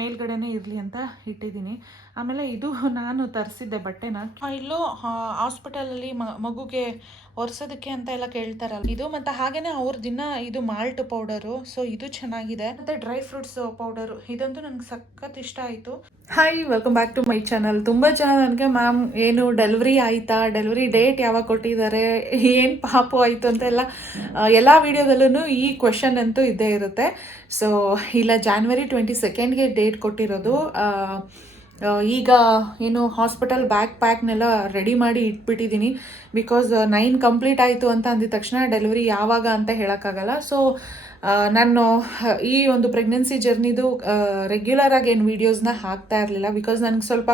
ಮೇಲ್ಗಡೆನೇ ಇರಲಿ ಅಂತ ಇಟ್ಟಿದ್ದೀನಿ. ಆಮೇಲೆ ಇದು ನಾನು ತರಿಸಿದ್ದೆ ಬಟ್ಟೆನ. ಇಲ್ಲೂ ಹಾಸ್ಪಿಟಲಲ್ಲಿ ಮಗುಗೆ ಒರೆಸೋದಕ್ಕೆ ಅಂತ ಎಲ್ಲ ಕೇಳ್ತಾರಲ್ಲ ಇದು. ಮತ್ತು ಹಾಗೆಯೇ ಅವ್ರ ದಿನ ಇದು ಮಾಲ್ಟ್ ಪೌಡರು, ಸೊ ಇದು ಚೆನ್ನಾಗಿದೆ. ಮತ್ತು ಡ್ರೈ ಫ್ರೂಟ್ಸ್ ಪೌಡರು, ಇದಂತೂ ನನಗೆ ಸಖತ್ ಇಷ್ಟ ಆಯಿತು. Hi, welcome back to my channel. ತುಂಬ ಜನ ನನಗೆ ಮ್ಯಾಮ್ ಏನು ಡೆಲಿವರಿ ಆಯಿತಾ, ಡೆಲಿವರಿ ಡೇಟ್ ಯಾವಾಗ ಕೊಟ್ಟಿದ್ದಾರೆ, ಏನು ಪಾಪು ಆಯಿತು ಅಂತ ಎಲ್ಲ ವೀಡಿಯೋದಲ್ಲೂ ಈ ಕ್ವೆಶನ್ ಅಂತೂ ಇದ್ದೇ ಇರುತ್ತೆ. ಸೊ ಇಲ್ಲ, January 22ಗೆ ಡೇಟ್ ಕೊಟ್ಟಿರೋದು. ಈಗ ಏನು ಹಾಸ್ಪಿಟಲ್ ಪ್ಯಾಕ್ನೆಲ್ಲ ರೆಡಿ ಮಾಡಿ ಇಟ್ಬಿಟ್ಟಿದ್ದೀನಿ. ಬಿಕಾಸ್ 9 ಕಂಪ್ಲೀಟ್ ಆಯಿತು ಅಂತ ಅಂದಿದ ತಕ್ಷಣ ಡೆಲಿವರಿ ಯಾವಾಗ ಅಂತ ಹೇಳೋಕ್ಕಾಗಲ್ಲ. ಸೊ ನಾನು ಈ ಒಂದು ಪ್ರೆಗ್ನೆನ್ಸಿ ಜರ್ನಿದು ರೆಗ್ಯುಲರಾಗಿ ಏನು ವೀಡಿಯೋಸ್ನ ಹಾಕ್ತಾ ಇರಲಿಲ್ಲ. ಬಿಕಾಸ್ ನನಗೆ ಸ್ವಲ್ಪ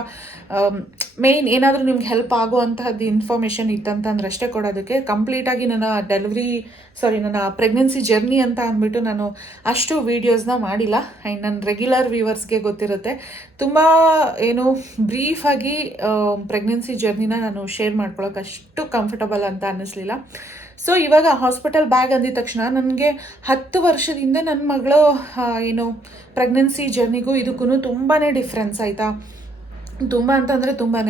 ಮೇಯ್ನ್ ಏನಾದರೂ ನಿಮ್ಗೆ ಹೆಲ್ಪ್ ಆಗುವಂತಹದ್ದು ಇನ್ಫಾರ್ಮೇಷನ್ ಇತ್ತಂತಂದ್ರೆ ಅಷ್ಟೇ ಕೊಡೋದಕ್ಕೆ. ಕಂಪ್ಲೀಟಾಗಿ ನನ್ನ ಪ್ರೆಗ್ನೆನ್ಸಿ ಜರ್ನಿ ಅಂತ ಅಂದ್ಬಿಟ್ಟು ನಾನು ಅಷ್ಟು ವೀಡಿಯೋಸ್ನ ಮಾಡಿಲ್ಲ. ಆ್ಯಂಡ್ ನನ್ನ ರೆಗ್ಯುಲರ್ ವ್ಯೂವರ್ಸ್ಗೆ ಗೊತ್ತಿರುತ್ತೆ, ತುಂಬ ಏನು ಬ್ರೀಫಾಗಿ ಪ್ರೆಗ್ನೆನ್ಸಿ ಜರ್ನಿನ ನಾನು ಶೇರ್ ಮಾಡ್ಕೊಳ್ಳೋಕೆ ಅಷ್ಟು ಕಂಫರ್ಟಬಲ್ ಅಂತ ಅನ್ನಿಸ್ಲಿಲ್ಲ. ಸೊ ಇವಾಗ ಹಾಸ್ಪಿಟಲ್ ಬ್ಯಾಗ್ ಅಂದಿದ ತಕ್ಷಣ ನನಗೆ 10 ವರ್ಷದಿಂದ ನನ್ನ ಮಗಳು ಏನು ಪ್ರೆಗ್ನೆನ್ಸಿ ಜರ್ನಿಗೂ ಇದಕ್ಕೂ ತುಂಬಾ ಡಿಫ್ರೆನ್ಸ್ ಆಯಿತಾ. ತುಂಬ ಅಂತಂದರೆ ತುಂಬಾ.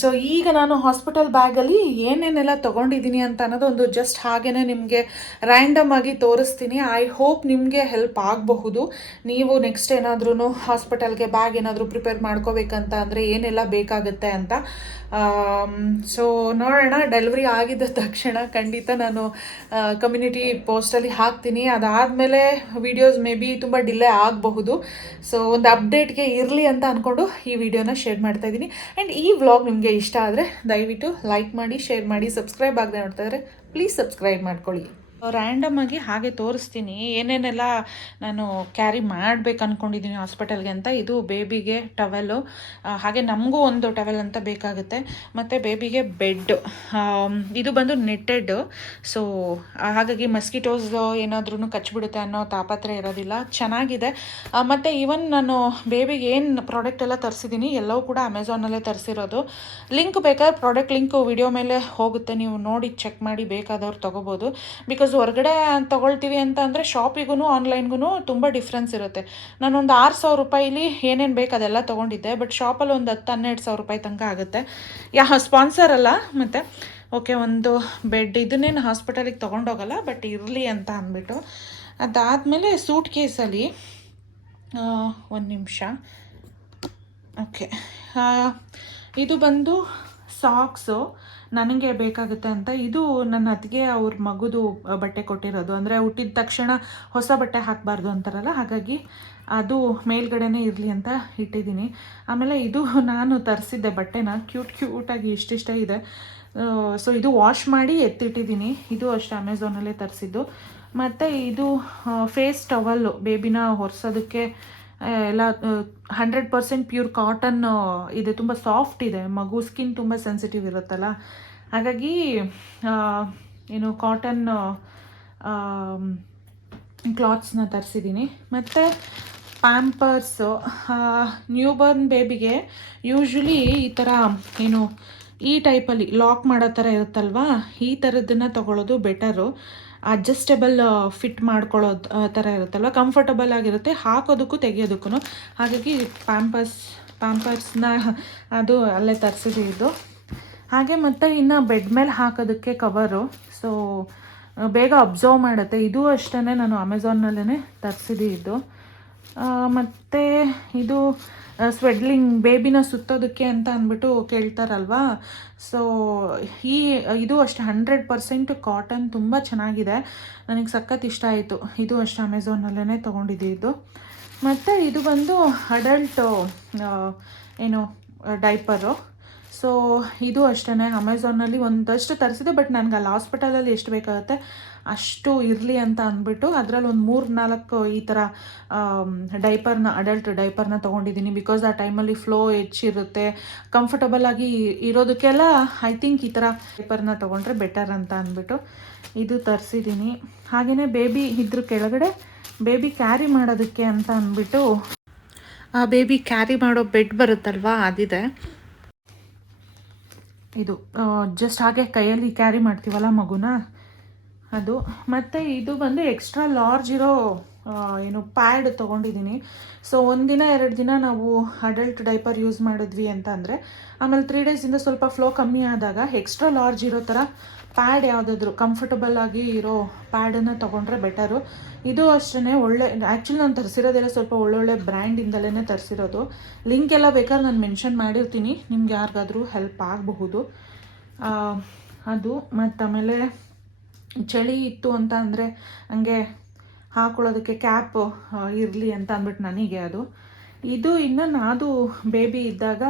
ಸೊ ಈಗ ನಾನು ಹಾಸ್ಪಿಟಲ್ ಬ್ಯಾಗಲ್ಲಿ ಏನೇನೆಲ್ಲ ತೊಗೊಂಡಿದ್ದೀನಿ ಅಂತ ಅನ್ನೋದು ಒಂದು ಜಸ್ಟ್ ಹಾಗೇ ನಿಮಗೆ ರ್ಯಾಂಡಮ್ ಆಗಿ ತೋರಿಸ್ತೀನಿ. ಐ ಹೋಪ್ ನಿಮಗೆ ಹೆಲ್ಪ್ ಆಗಬಹುದು. ನೀವು ನೆಕ್ಸ್ಟ್ ಏನಾದ್ರೂ ಹಾಸ್ಪಿಟಲ್ಗೆ ಬ್ಯಾಗ್ ಏನಾದರೂ ಪ್ರಿಪೇರ್ ಮಾಡ್ಕೋಬೇಕಂತ ಅಂದರೆ ಏನೆಲ್ಲ ಬೇಕಾಗುತ್ತೆ ಅಂತ. ಸೊ ನೋಡೋಣ. ಡೆಲಿವರಿ ಆಗಿದ್ದ ತಕ್ಷಣ ಖಂಡಿತ ನಾನು ಕಮ್ಯುನಿಟಿ ಪೋಸ್ಟಲ್ಲಿ ಹಾಕ್ತೀನಿ. ಅದಾದಮೇಲೆ ವಿಡಿಯೋಸ್ ಮೇ ಬಿ ತುಂಬ ಡಿಲೇ ಆಗಬಹುದು. ಸೊ ಒಂದು ಅಪ್ಡೇಟ್ಗೆ ಇರಲಿ ಅಂತ ಅಂದ್ಕೊಂಡು ಈ ವಿಡಿಯೋನ ಶೇರ್ ಮಾಡ್ತಾ ಇದ್ದೀನಿ. ಆ್ಯಂಡ್ ಈ ವ್ಲಾಗ್ ನಿಮಗೆ ಇಷ್ಟ ಆದರೆ ದಯವಿಟ್ಟು ಲೈಕ್ ಮಾಡಿ, ಶೇರ್ ಮಾಡಿ. ಸಬ್ಸ್ಕ್ರೈಬ್ ಆಗದೆ ನೋಡ್ತಾ ಇದ್ದರೆ ಪ್ಲೀಸ್ ಸಬ್ಸ್ಕ್ರೈಬ್ ಮಾಡ್ಕೊಳ್ಳಿ. ರ್ಯಾಂಡಮ್ ಆಗಿ ಹಾಗೆ ತೋರಿಸ್ತೀನಿ ಏನೇನೆಲ್ಲ ನಾನು ಕ್ಯಾರಿ ಮಾಡ್ಬೇಕು ಅಂದ್ಕೊಂಡಿದ್ದೀನಿ ಹಾಸ್ಪಿಟಲ್ಗೆ ಅಂತ. ಇದು ಬೇಬಿಗೆ ಟವೆಲ್ಲು, ಹಾಗೆ ನಮಗೂ ಒಂದು ಟವೆಲ್ ಅಂತ ಬೇಕಾಗುತ್ತೆ. ಮತ್ತು ಬೇಬಿಗೆ ಬೆಡ್, ಇದು ಬಂದು ನೆಟ್ಟೆಡ್. ಸೊ ಹಾಗಾಗಿ ಮಸ್ಕಿಟೋಸ್ ಏನಾದ್ರೂ ಕಚ್ಚಿಬಿಡುತ್ತೆ ಅನ್ನೋ ತಾಪತ್ರೆ ಇರೋದಿಲ್ಲ. ಚೆನ್ನಾಗಿದೆ. ಮತ್ತು ಈವನ್ ನಾನು ಬೇಬಿಗೆ ಏನು ಪ್ರಾಡಕ್ಟ್ ಎಲ್ಲ ತರಿಸಿದ್ದೀನಿ ಎಲ್ಲವೂ ಕೂಡ ಅಮೆಝಾನಲ್ಲೇ ತರಿಸಿರೋದು. ಲಿಂಕ್ ಬೇಕಾದ್ರೆ ಪ್ರಾಡಕ್ಟ್ ಲಿಂಕು ವಿಡಿಯೋ ಮೇಲೆ ಹೋಗುತ್ತೆ, ನೀವು ನೋಡಿ ಚೆಕ್ ಮಾಡಿ ಬೇಕಾದವ್ರು ತೊಗೋಬೋದು. ಬಿಕಾಸ್ ಹೊರಗಡೆ ತೊಗೊಳ್ತೀವಿ ಅಂತ ಅಂದರೆ ಶಾಪಿಗೂ ಆನ್ಲೈನ್ಗೂ ತುಂಬ ಡಿಫ್ರೆನ್ಸ್ ಇರುತ್ತೆ. ನಾನೊಂದು 6,000 ರೂಪಾಯಿಲಿ ಏನೇನು ಬೇಕು ಅದೆಲ್ಲ ತೊಗೊಂಡಿದ್ದೆ. ಬಟ್ ಶಾಪಲ್ಲಿ ಒಂದು 10-12 ಸಾವಿರ ರೂಪಾಯಿ ತನಕ ಆಗುತ್ತೆ. ಸ್ಪಾನ್ಸರ್ ಅಲ್ಲ. ಮತ್ತು ಓಕೆ, ಒಂದು ಬೆಡ್ ಇದನ್ನೇನು ಹಾಸ್ಪಿಟಲಿಗೆ ತೊಗೊಂಡೋಗಲ್ಲ, ಬಟ್ ಇರಲಿ ಅಂತ ಅಂದ್ಬಿಟ್ಟು. ಅದಾದಮೇಲೆ ಸೂಟ್ ಕೇಸಲ್ಲಿ ಒಂದು ನಿಮಿಷ. ಓಕೆ, ಇದು ಬಂದು ಸಾಕ್ಸು ನನಗೆ ಬೇಕಾಗುತ್ತೆ ಅಂತ. ಇದು ನನ್ನ ಅತ್ತಿಗೆ ಅವ್ರ ಮಗುದು ಬಟ್ಟೆ ಕೊಟ್ಟಿರೋದು. ಅಂದರೆ ಹುಟ್ಟಿದ ತಕ್ಷಣ ಹೊಸ ಬಟ್ಟೆ ಹಾಕಬಾರ್ದು ಅಂತಾರಲ್ಲ, ಹಾಗಾಗಿ ಅದು ಮೇಲ್ಗಡೆನೇ ಇರಲಿ ಅಂತ ಇಟ್ಟಿದ್ದೀನಿ. ಆಮೇಲೆ ಇದು ನಾನು ತರಿಸಿದ್ದೆ ಬಟ್ಟೆನ, ಕ್ಯೂಟಾಗಿ ಇಷ್ಟಿಷ್ಟ ಇದೆ. ಸೊ ಇದು ವಾಶ್ ಮಾಡಿ ಎತ್ತಿಟ್ಟಿದ್ದೀನಿ. ಇದು ಅಷ್ಟೇ ಅಮೆಝಾನಲ್ಲೇ ತರಿಸಿದ್ದು. ಮತ್ತು ಇದು ಫೇಸ್ ಟವಲ್ಲು, ಬೇಬಿನ ಒರೆಸೋದಕ್ಕೆ ಎಲ್ಲ 100% ಪ್ಯೂರ್ ಕಾಟನ್ ಇದೆ. ತುಂಬ ಸಾಫ್ಟ್ ಇದೆ. ಮಗು ಸ್ಕಿನ್ ತುಂಬ ಸೆನ್ಸಿಟಿವ್ ಇರುತ್ತಲ್ಲ, ಹಾಗಾಗಿ ಏನು ಕಾಟನ್ ಕ್ಲಾತ್ಸ್ನ ತರಿಸಿದ್ದೀನಿ. ಮತ್ತು ಪ್ಯಾಂಪರ್ಸು, ನ್ಯೂಬರ್ನ್ ಬೇಬಿಗೆ ಯೂಶ್ವಲಿ ಈ ಥರ ಏನು ಈ ಟೈಪಲ್ಲಿ ಲಾಕ್ ಮಾಡೋ ಥರ ಇರುತ್ತಲ್ವ, ಈ ಥರದ್ದನ್ನು ತೊಗೊಳ್ಳೋದು ಬೆಟರು. ಅಡ್ಜಸ್ಟೇಬಲ್ ಫಿಟ್ ಮಾಡ್ಕೊಳ್ಳೋದು ಥರ ಇರುತ್ತಲ್ವ, ಕಂಫರ್ಟಬಲ್ ಆಗಿರುತ್ತೆ ಹಾಕೋದಕ್ಕೂ ತೆಗಿಯೋದಕ್ಕೂ. ಹಾಗಾಗಿ ಪ್ಯಾಂಪರ್ಸ್ನ ಅದು ಅಲ್ಲೇ ತರಿಸಿದ್ದು. ಹಾಗೆ ಮತ್ತು ಇನ್ನು ಬೆಡ್ ಮೇಲೆ ಹಾಕೋದಕ್ಕೆ ಕವರು, ಸೊ ಬೇಗ ಅಬ್ಸರ್ವ್ ಮಾಡುತ್ತೆ. ಇದು ಅಷ್ಟೇ ನಾನು ಅಮೆಝಾನ್ನಲ್ಲೇ ತರಿಸಿದ್ದು. ಮತ್ತು ಇದು ಸ್ವೆಡ್ಲಿಂಗ್, ಬೇಬಿನ ಸುತ್ತೋದಕ್ಕೆ ಅಂತ ಅಂದ್ಬಿಟ್ಟು ಕೇಳ್ತಾರಲ್ವ. ಸೊ ಇದು ಅಷ್ಟೇ 100% ಕಾಟನ್, ತುಂಬ ಚೆನ್ನಾಗಿದೆ. ನನಗೆ ಸಖತ್ ಇಷ್ಟ ಆಯಿತು. ಇದು ಅಷ್ಟೇ ಅಮೆಝಾನಲ್ಲೇ ತೊಗೊಂಡಿದ್ದು. ಮತ್ತು ಇದು ಬಂದು ಅಡಲ್ಟ್ ಏನು ಡೈಪರು. ಸೊ ಇದು ಅಷ್ಟೇ ಅಮೆಝಾನಲ್ಲಿ ಒಂದಷ್ಟು ತರಿಸಿದೆ. ಬಟ್ ನನಗೆ ಅಲ್ಲಿ ಹಾಸ್ಪಿಟಲಲ್ಲಿ ಎಷ್ಟು ಬೇಕಾಗುತ್ತೆ ಅಷ್ಟು ಇರಲಿ ಅಂತ ಅಂದ್ಬಿಟ್ಟು ಅದರಲ್ಲಿ ಒಂದು 3-4 ಈ ಥರ ಅಡಲ್ಟ್ ಡೈಪರ್ನ ತೊಗೊಂಡಿದ್ದೀನಿ. ಬಿಕಾಸ್ ಆ ಟೈಮಲ್ಲಿ ಫ್ಲೋ ಹೆಚ್ಚಿರುತ್ತೆ, ಕಂಫರ್ಟಬಲ್ ಆಗಿ ಇರೋದಕ್ಕೆಲ್ಲ ಐ ಥಿಂಕ್ ಈ ಥರ ಡೈಪರ್ನ ತೊಗೊಂಡ್ರೆ ಬೆಟರ್ ಅಂತ ಅಂದ್ಬಿಟ್ಟು ಇದು ತರಿಸಿದ್ದೀನಿ. ಹಾಗೆಯೇ ಬೇಬಿ ಇದ್ರ ಕೆಳಗಡೆ ಬೇಬಿ ಕ್ಯಾರಿ ಮಾಡೋದಕ್ಕೆ ಅಂತ ಅಂದ್ಬಿಟ್ಟು ಆ ಬೇಬಿ ಕ್ಯಾರಿ ಮಾಡೋ ಬೆಡ್ ಬರುತ್ತಲ್ವ, ಅದಿದೆ. ಇದು ಜಸ್ಟ್ ಹಾಗೆ ಕೈಯಲ್ಲಿ ಕ್ಯಾರಿ ಮಾಡ್ತೀವಲ್ಲ ಮಗುನ, ಅದು. ಮತ್ತು ಇದು ಬಂದು ಎಕ್ಸ್ಟ್ರಾ ಲಾರ್ಜ್ ಇರೋ ಏನು ಪ್ಯಾಡ್ ತೊಗೊಂಡಿದ್ದೀನಿ. ಸೊ ಒಂದಿನ 2 ದಿನ ನಾವು ಅಡಲ್ಟ್ ಡೈಪರ್ ಯೂಸ್ ಮಾಡಿದ್ವಿ ಅಂತ ಅಂದರೆ ಆಮೇಲೆ 3 ಡೇಸಿಂದ ಸ್ವಲ್ಪ ಫ್ಲೋ ಕಮ್ಮಿ ಆದಾಗ ಎಕ್ಸ್ಟ್ರಾ ಲಾರ್ಜ್ ಇರೋ ಥರ ಪ್ಯಾಡ್ ಯಾವುದಾದ್ರು ಕಂಫರ್ಟಬಲ್ ಆಗಿ ಇರೋ ಪ್ಯಾಡನ್ನು ತೊಗೊಂಡ್ರೆ ಬೆಟರು. ಇದು ಅಷ್ಟೇ ಒಳ್ಳೆ, ಆ್ಯಕ್ಚುಲಿ ನಾನು ತರಿಸಿರೋದೆಲ್ಲ ಸ್ವಲ್ಪ ಒಳ್ಳೊಳ್ಳೆ ಬ್ರ್ಯಾಂಡಿಂದಲೇ ತರಿಸಿರೋದು. ಲಿಂಕ್ ಎಲ್ಲ ಬೇಕಾದ್ರೆ ನಾನು ಮೆನ್ಷನ್ ಮಾಡಿರ್ತೀನಿ, ನಿಮ್ಗೆ ಯಾರಿಗಾದ್ರೂ ಹೆಲ್ಪ್ ಆಗಬಹುದು. ಅದು ಮತ್ತು ಆಮೇಲೆ ಚಳಿ ಇತ್ತು ಅಂತ ಅಂದರೆ ಹಂಗೆ ಹಾಕೊಳ್ಳೋದಕ್ಕೆ ಕ್ಯಾಪ್ ಇರಲಿ ಅಂತ ಅಂದ್ಬಿಟ್ಟು ನನಗೆ ಅದು. ಇದು ಇನ್ನು ನಾನು ಬೇಬಿ ಇದ್ದಾಗ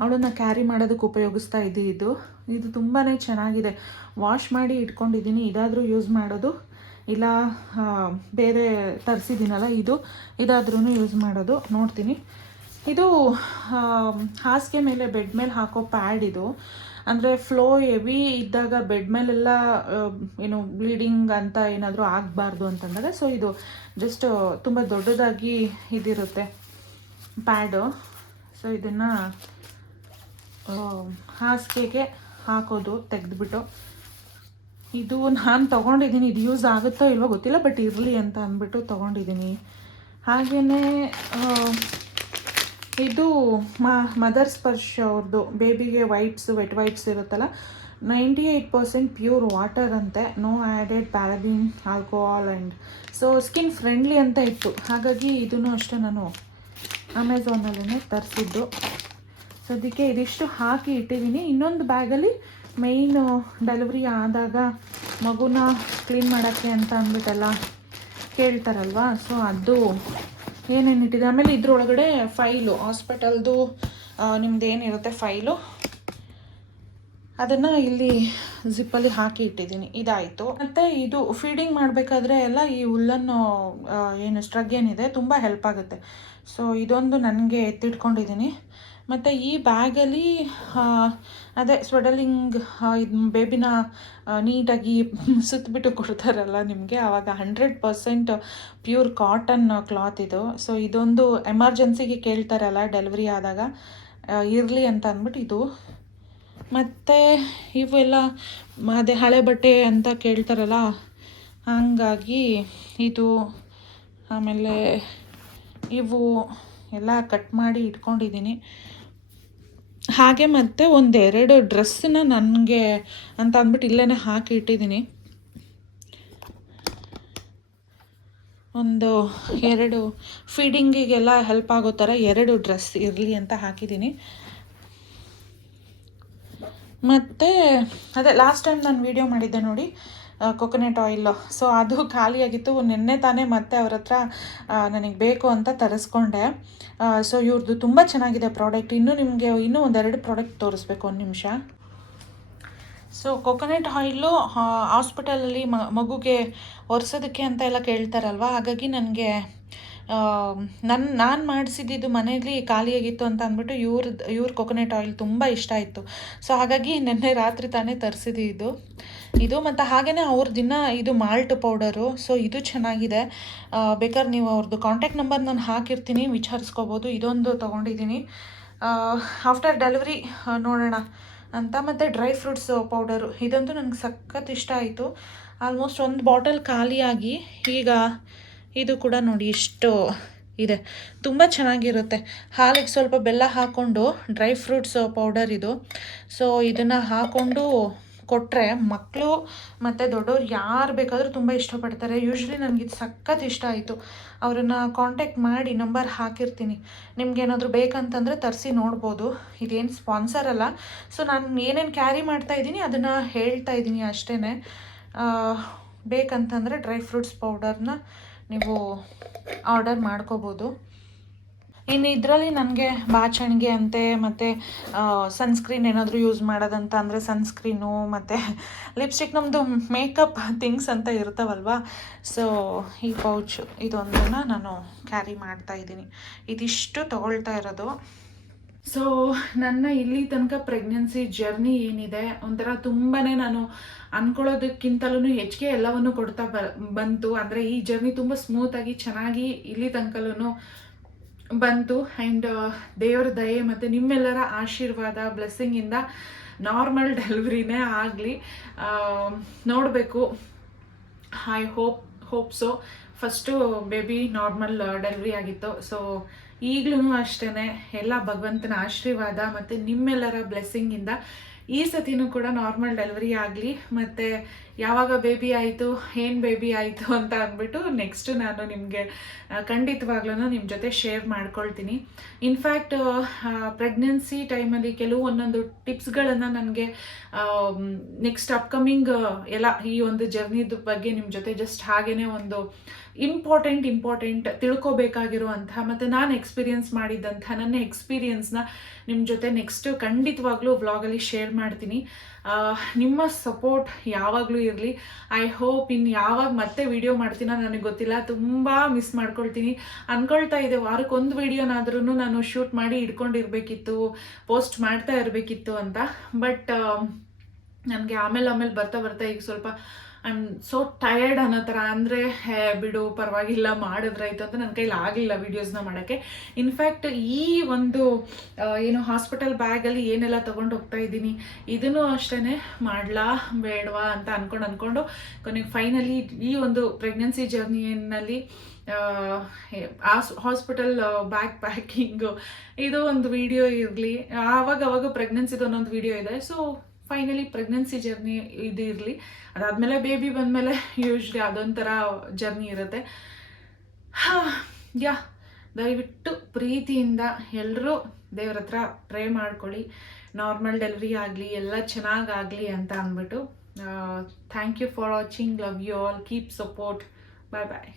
ಅವಳನ್ನು ಕ್ಯಾರಿ ಮಾಡೋದಕ್ಕೆ ಉಪಯೋಗಿಸ್ತಾ ಇದ್ದಿದ್ದು. ಇದು ತುಂಬಾ ಚೆನ್ನಾಗಿದೆ. ವಾಶ್ ಮಾಡಿ ಇಟ್ಕೊಂಡಿದ್ದೀನಿ, ಇದಾದರೂ ಯೂಸ್ ಮಾಡೋದು, ಇಲ್ಲ ಬೇರೆ ತರಿಸಿದ್ದೀನಲ್ಲ ಇದಾದ್ರೂ ಯೂಸ್ ಮಾಡೋದು ನೋಡ್ತೀನಿ. ಇದು ಹಾಸಿಗೆ ಮೇಲೆ ಬೆಡ್ ಮೇಲೆ ಹಾಕೋ ಪ್ಯಾಡ್ ಇದು. ಅಂದರೆ ಫ್ಲೋ ಹೆವಿ ಇದ್ದಾಗ ಬೆಡ್ ಮೇಲೆಲ್ಲ ಏನು ಬ್ಲೀಡಿಂಗ್ ಅಂತ ಏನಾದರೂ ಆಗಬಾರ್ದು ಅಂತಂದಾಗ ಸೊ ಇದು ಜಸ್ಟ್ ತುಂಬ ದೊಡ್ಡದಾಗಿ ಇದಿರುತ್ತೆ ಪ್ಯಾಡು. ಸೊ ಇದನ್ನು ಹಾಸಿಗೆಗೆ ಹಾಕೋದು ತೆಗೆದುಬಿಟ್ಟು. ಇದು ನಾನು ತೊಗೊಂಡಿದ್ದೀನಿ, ಇದು ಯೂಸ್ ಆಗುತ್ತೋ ಇಲ್ವೋ ಗೊತ್ತಿಲ್ಲ, ಬಟ್ ಇರಲಿ ಅಂತ ಅಂದ್ಬಿಟ್ಟು ತೊಗೊಂಡಿದ್ದೀನಿ. ಹಾಗೆಯೇ ಇದು ಮದರ್ ಸ್ಪರ್ಶ್ ಅವ್ರದ್ದು ಬೇಬಿಗೆ ವೈಪ್ಸ್, ವೆಟ್ ವೈಪ್ಸ್ ಇರುತ್ತಲ್ಲ, 98% ಪ್ಯೂರ್ ವಾಟರ್ ಅಂತೆ, no added paraben, alcohol and so skin friendly ಅಂತ ಇತ್ತು. ಹಾಗಾಗಿ ಇದನ್ನು ಅಷ್ಟೇ ನಾನು ಅಮೆಝಾನಲ್ಲೇ ತರಿಸಿದ್ದು. ಸದ್ಯಕ್ಕೆ ಇದಿಷ್ಟು ಹಾಕಿ ಇಟ್ಟಿದ್ದೀನಿ. ಇನ್ನೊಂದು ಬ್ಯಾಗಲ್ಲಿ ಮೇಯ್ನು ಡೆಲಿವ್ರಿ ಆದಾಗ ಮಗುನ ಕ್ಲೀನ್ ಮಾಡೋಕ್ಕೆ ಅಂತ ಅಂದ್ಬಿಟ್ಟೆಲ್ಲ ಕೇಳ್ತಾರಲ್ವ, ಸೊ ಅದು ಏನೇನು ಇಟ್ಟಿದೆ. ಆಮೇಲೆ ಇದ್ರೊಳಗಡೆ ಫೈಲು, ಹಾಸ್ಪಿಟಲ್ದು ನಿಮ್ದು ಏನಿರುತ್ತೆ ಫೈಲು, ಅದನ್ನು ಇಲ್ಲಿ ಜಿಪ್ಪಲ್ಲಿ ಹಾಕಿ ಇಟ್ಟಿದ್ದೀನಿ. ಇದಾಯಿತು. ಮತ್ತು ಇದು ಫೀಡಿಂಗ್ ಮಾಡಬೇಕಾದ್ರೆ ಎಲ್ಲ ಈ ಹುಲ್ಲನ್ನು ಏನು ಸ್ಟ್ರಗ್ ಏನಿದೆ ತುಂಬ ಹೆಲ್ಪ್ ಆಗುತ್ತೆ. ಸೊ ಇದೊಂದು ನನಗೆ ಎತ್ತಿಟ್ಕೊಂಡಿದ್ದೀನಿ. ಮತ್ತು ಈ ಬ್ಯಾಗಲ್ಲಿ ಅದೇ ಸ್ವೆಡಲಿಂಗ್ ಇದು ಬೇಬಿನ ನೀಟಾಗಿ ಸುತ್ತಬಿಟ್ಟು ಕೊಡ್ತಾರಲ್ಲ ನಿಮಗೆ, ಆವಾಗ 100% ಪ್ಯೂರ್ ಕಾಟನ್ ಕ್ಲಾತ್ ಇದು. ಸೊ ಇದೊಂದು ಎಮರ್ಜೆನ್ಸಿಗೆ ಕೇಳ್ತಾರಲ್ಲ ಡೆಲಿವರಿ ಆದಾಗ ಇರಲಿ ಅಂತ ಅಂದ್ಬಿಟ್ಟು ಇದು. ಮತ್ತು ಇವೆಲ್ಲ ಅದೇ ಹಳೆ ಬಟ್ಟೆ ಅಂತ ಕೇಳ್ತಾರಲ್ಲ, ಹಾಗಾಗಿ ಇದು. ಆಮೇಲೆ ಇವು ಎಲ್ಲ ಕಟ್ ಮಾಡಿ ಇಟ್ಕೊಂಡಿದ್ದೀನಿ. ಹಾಗೆ ಮತ್ತು 1-2 ಡ್ರೆಸ್ಸನ್ನ ನನಗೆ ಅಂತ ಅಂದ್ಬಿಟ್ಟು ಇಲ್ಲೇ ಹಾಕಿ ಇಟ್ಟಿದ್ದೀನಿ. 1-2 ಫೀಡಿಂಗಿಗೆಲ್ಲ ಹೆಲ್ಪ್ ಆಗೋ ಥರ 2 ಡ್ರೆಸ್ ಇರಲಿ ಅಂತ ಹಾಕಿದ್ದೀನಿ. ಮತ್ತು ಅದೇ ಲಾಸ್ಟ್ ಟೈಮ್ ನಾನು ವೀಡಿಯೋ ಮಾಡಿದ್ದೆ ನೋಡಿ ಕೊಕೊನೆಟ್ ಆಯಿಲ್, ಸೊ ಅದು ಖಾಲಿಯಾಗಿತ್ತು. ನಿನ್ನೆ ತಾನೇ ಮತ್ತೆ ಅವ್ರ ಹತ್ರ ನನಗೆ ಬೇಕು ಅಂತ ತರಿಸ್ಕೊಂಡೆ. ಸೊ ಇವ್ರದ್ದು ತುಂಬ ಚೆನ್ನಾಗಿದೆ ಪ್ರಾಡಕ್ಟ್. ನಿಮಗೆ ಇನ್ನೂ 1-2 ಪ್ರಾಡಕ್ಟ್ ತೋರಿಸ್ಬೇಕು, 1 ನಿಮಿಷ. ಸೊ ಕೊಕೊನೆಟ್ ಆಯಿಲು ಹಾಸ್ಪಿಟಲಲ್ಲಿ ಮಗುಗೆ ಒರೆಸೋದಕ್ಕೆ ಅಂತ ಎಲ್ಲ ಕೇಳ್ತಾರಲ್ವ, ಹಾಗಾಗಿ ನನಗೆ ನಾನು ಮಾಡಿಸಿದ್ದು ಮನೆಯಲ್ಲಿ ಖಾಲಿಯಾಗಿತ್ತು ಅಂತ ಅಂದ್ಬಿಟ್ಟು ಇವ್ರ ಕೊಕೊನೆಟ್ ಆಯಿಲ್ ತುಂಬ ಇಷ್ಟ ಆಯಿತು. ಸೊ ಹಾಗಾಗಿ ನಿನ್ನೆ ರಾತ್ರಿ ತಾನೇ ತರಿಸಿದ್ದು ಇದು. ಮತ್ತು ಹಾಗೆಯೇ ಅವ್ರ ದಿನ ಇದು ಮಾಲ್ಟ್ ಪೌಡರು, ಸೊ ಇದು ಚೆನ್ನಾಗಿದೆ. ಬೇಕಾದ್ರೆ ನೀವು ಅವ್ರದ್ದು ಕಾಂಟ್ಯಾಕ್ಟ್ ನಂಬರ್ ನಾನು ಹಾಕಿರ್ತೀನಿ, ವಿಚಾರಿಸ್ಕೋಬೋದು. ಇದೊಂದು ತೊಗೊಂಡಿದ್ದೀನಿ ಆಫ್ಟರ್ ಡೆಲಿವರಿ ನೋಡೋಣ ಅಂತ. ಮತ್ತು ಡ್ರೈ ಫ್ರೂಟ್ಸ್ ಪೌಡರು, ಇದಂತೂ ನನಗೆ ಸಖತ್ ಇಷ್ಟ ಆಯಿತು. ಆಲ್ಮೋಸ್ಟ್ 1 ಬಾಟಲ್ ಖಾಲಿಯಾಗಿ ಈಗ ಇದು ಕೂಡ ನೋಡಿ ಇಷ್ಟು ಇದೆ, ತುಂಬ ಚೆನ್ನಾಗಿರುತ್ತೆ. ಹಾಲಿಗೆ ಸ್ವಲ್ಪ ಬೆಲ್ಲ ಹಾಕ್ಕೊಂಡು ಡ್ರೈ ಫ್ರೂಟ್ಸ್ ಪೌಡರ್ ಇದು. ಸೊ ಇದನ್ನು ಹಾಕ್ಕೊಂಡು ಕೊಟ್ಟರೆ ಮಕ್ಕಳು ಮತ್ತು ದೊಡ್ಡವ್ರು ಯಾರು ಬೇಕಾದರೂ ತುಂಬ ಇಷ್ಟಪಡ್ತಾರೆ. ಯೂಶ್ವಲಿ ನನಗಿದು ಸಖತ್ ಇಷ್ಟ ಆಯಿತು. ಅವರನ್ನು ಕಾಂಟ್ಯಾಕ್ಟ್ ಮಾಡಿ ನಂಬರ್ ಹಾಕಿರ್ತೀನಿ, ನಿಮ್ಗೇನಾದರೂ ಬೇಕಂತಂದರೆ ತರಿಸಿ ನೋಡ್ಬೋದು. ಇದೇನು ಸ್ಪಾನ್ಸರ್ ಅಲ್ಲ. ಸೊ ನಾನು ಏನೇನು ಕ್ಯಾರಿ ಮಾಡ್ತಾಯಿದ್ದೀನಿ ಅದನ್ನು ಹೇಳ್ತಾ ಇದ್ದೀನಿ ಅಷ್ಟೇ. ಬೇಕಂತಂದರೆ ಡ್ರೈ ಫ್ರೂಟ್ಸ್ ಪೌಡರ್ನ ನೀವು ಆರ್ಡರ್ ಮಾಡ್ಕೋಬೋದು. ಇನ್ನು ಇದರಲ್ಲಿ ನನಗೆ ಬಾಚಣಿಗೆ ಅಂತೆ ಮತ್ತು ಸನ್ಸ್ಕ್ರೀನ್ ಏನಾದರೂ ಯೂಸ್ ಮಾಡೋದಂತ ಅಂದರೆ ಸನ್ಸ್ಕ್ರೀನು ಮತ್ತು ಲಿಪ್ಸ್ಟಿಕ್, ನಮ್ಮದು ಮೇಕಪ್ ಥಿಂಗ್ಸ್ ಅಂತ ಇರ್ತಾವಲ್ವ. ಸೊ ಈ ಪೌಚು ಇದೊಂದನ್ನು ನಾನು ಕ್ಯಾರಿ ಮಾಡ್ತಾಯಿದ್ದೀನಿ. ಇದಿಷ್ಟು ತೊಗೊಳ್ತಾ ಇರೋದು. ಸೊ ನನ್ನ ಇಲ್ಲಿ ತನಕ ಪ್ರೆಗ್ನೆನ್ಸಿ ಜರ್ನಿ ಏನಿದೆ ಒಂಥರ ತುಂಬಾ ನಾನು ಅಂದ್ಕೊಳ್ಳೋದಕ್ಕಿಂತಲೂ ಹೆಚ್ಚಿಗೆ ಎಲ್ಲವನ್ನು ಕೊಡ್ತಾ ಬಂತು. ಅಂದರೆ ಈ ಜರ್ನಿ ತುಂಬ ಸ್ಮೂತಾಗಿ ಚೆನ್ನಾಗಿ ಇಲ್ಲಿ ತನಕಲೂ ಬಂತು. ಆ್ಯಂಡ್ ದೇವರ ದಯೆ ಮತ್ತು ನಿಮ್ಮೆಲ್ಲರ ಆಶೀರ್ವಾದ ಬ್ಲೆಸ್ಸಿಂಗಿಂದ ನಾರ್ಮಲ್ ಡೆಲಿವರಿನೇ ಆಗಲಿ, ನೋಡಬೇಕು. I hope so. First baby normal delivery ಆಗಿತ್ತು. ಸೊ ಈಗಲೂ ಅಷ್ಟೇ ಎಲ್ಲ ಭಗವಂತನ ಆಶೀರ್ವಾದ ಮತ್ತು ನಿಮ್ಮೆಲ್ಲರ ಬ್ಲೆಸ್ಸಿಂಗಿಂದ ಈ ಸತಿನೂ ಕೂಡ ನಾರ್ಮಲ್ ಡೆಲಿವರಿ ಆಗಲಿ. ಮತ್ತು ಯಾವಾಗ ಬೇಬಿ ಆಯಿತು, ಏನು ಬೇಬಿ ಆಯಿತು ಅಂತ ಅಂದ್ಬಿಟ್ಟು ನೆಕ್ಸ್ಟು ನಾನು ನಿಮಗೆ ಖಂಡಿತವಾಗ್ಲೂ ನಿಮ್ಮ ಜೊತೆ ಶೇರ್ ಮಾಡ್ಕೊಳ್ತೀನಿ. ಇನ್ಫ್ಯಾಕ್ಟ್ ಪ್ರೆಗ್ನೆನ್ಸಿ ಟೈಮಲ್ಲಿ ಕೆಲವು ಒಂದೊಂದು ಟಿಪ್ಸ್ಗಳನ್ನು ನನಗೆ ನೆಕ್ಸ್ಟ್ ಅಪ್ಕಮಿಂಗ್ ಎಲ್ಲ ಈ ಒಂದು ಜರ್ನಿದ ಬಗ್ಗೆ ನಿಮ್ಮ ಜೊತೆ ಜಸ್ಟ್ ಹಾಗೇ ಒಂದು ಇಂಪಾರ್ಟೆಂಟ್ ತಿಳ್ಕೊಬೇಕಾಗಿರುವಂಥ ಮತ್ತು ನಾನು ಎಕ್ಸ್ಪೀರಿಯನ್ಸ್ ಮಾಡಿದ್ದಂಥ ನನ್ನ ಎಕ್ಸ್ಪೀರಿಯನ್ಸ್ನ ನಿಮ್ಮ ಜೊತೆ ನೆಕ್ಸ್ಟ್ ಖಂಡಿತವಾಗ್ಲೂ ವ್ಲಾಗಲ್ಲಿ ಶೇರ್ ಮಾಡ್ತೀನಿ. ನಿಮ್ಮ ಸಪೋರ್ಟ್ ಯಾವಾಗಲೂ ಇರಲಿ. ಐ ಹೋಪ್ ಇನ್ನು ಯಾವಾಗ ಮತ್ತೆ ವಿಡಿಯೋ ಮಾಡ್ತೀನೋ ನನಗೆ ಗೊತ್ತಿಲ್ಲ, ತುಂಬ ಮಿಸ್ ಮಾಡ್ಕೊಳ್ತೀನಿ. ಅಂದ್ಕೊಳ್ತಾ ಇದೆ ವಾರಕ್ಕೊಂದು ವಿಡಿಯೋನಾದ್ರೂ ನಾನು ಶೂಟ್ ಮಾಡಿ ಇಟ್ಕೊಂಡಿರ್ಬೇಕಿತ್ತು, ಪೋಸ್ಟ್ ಮಾಡ್ತಾ ಇರಬೇಕಿತ್ತು ಅಂತ. ಬಟ್ ನನಗೆ ಆಮೇಲೆ ಬರ್ತಾ ಈಗ ಸ್ವಲ್ಪ ಐ ಆಮ್ ಸೋ ಟಯರ್ಡ್ ಅನ್ನೋ ಥರ, ಅಂದರೆ ಬಿಡು ಪರವಾಗಿಲ್ಲ ಮಾಡಿದ್ರಾಯ್ತು ಅಂತ ನನ್ನ ಕೈಲಿ ಆಗಲಿಲ್ಲ ವೀಡಿಯೋಸ್ನ ಮಾಡೋಕ್ಕೆ. ಇನ್ಫ್ಯಾಕ್ಟ್ ಈ ಒಂದು ಏನು ಹಾಸ್ಪಿಟಲ್ ಬ್ಯಾಗಲ್ಲಿ ಏನೆಲ್ಲ ತೊಗೊಂಡು ಹೋಗ್ತಾ ಇದ್ದೀನಿ ಇದನ್ನು ಅಷ್ಟೇ ಮಾಡಲಾ ಬೇಡವಾ ಅಂತ ಅಂದ್ಕೊಂಡು ಕೊನೆಗೆ ಫೈನಲಿ ಈ ಒಂದು ಪ್ರೆಗ್ನೆನ್ಸಿ ಜರ್ನಿಯಲ್ಲಿ ಹಾಸ್ಪಿಟಲ್ ಬ್ಯಾಗ್ ಪ್ಯಾಕಿಂಗು ಇದು ಒಂದು ವಿಡಿಯೋ ಇರಲಿ, ಆವಾಗ ಪ್ರೆಗ್ನೆನ್ಸಿದು ಒಂದೊಂದು ವಿಡಿಯೋ ಇದೆ. ಸೊ ಫೈನಲಿ ಪ್ರೆಗ್ನೆನ್ಸಿ ಜರ್ನಿ ಇದು ಇರಲಿ. ಅದಾದಮೇಲೆ ಬೇಬಿ ಬಂದಮೇಲೆ ಯೂಶ್ವಲಿ ಅದೊಂಥರ ಜರ್ನಿ ಇರುತ್ತೆ. ದಯವಿಟ್ಟು ಪ್ರೀತಿಯಿಂದ ಎಲ್ಲರೂ ದೇವ್ರ ಹತ್ರ ಪ್ರೇ ಮಾಡ್ಕೊಳ್ಳಿ, ನಾರ್ಮಲ್ ಡೆಲಿವರಿ ಆಗಲಿ, ಎಲ್ಲ ಚೆನ್ನಾಗಾಗಲಿ ಅಂತ ಅಂದ್ಬಿಟ್ಟು. Thank you for watching. Love you all. Keep support. Bye bye.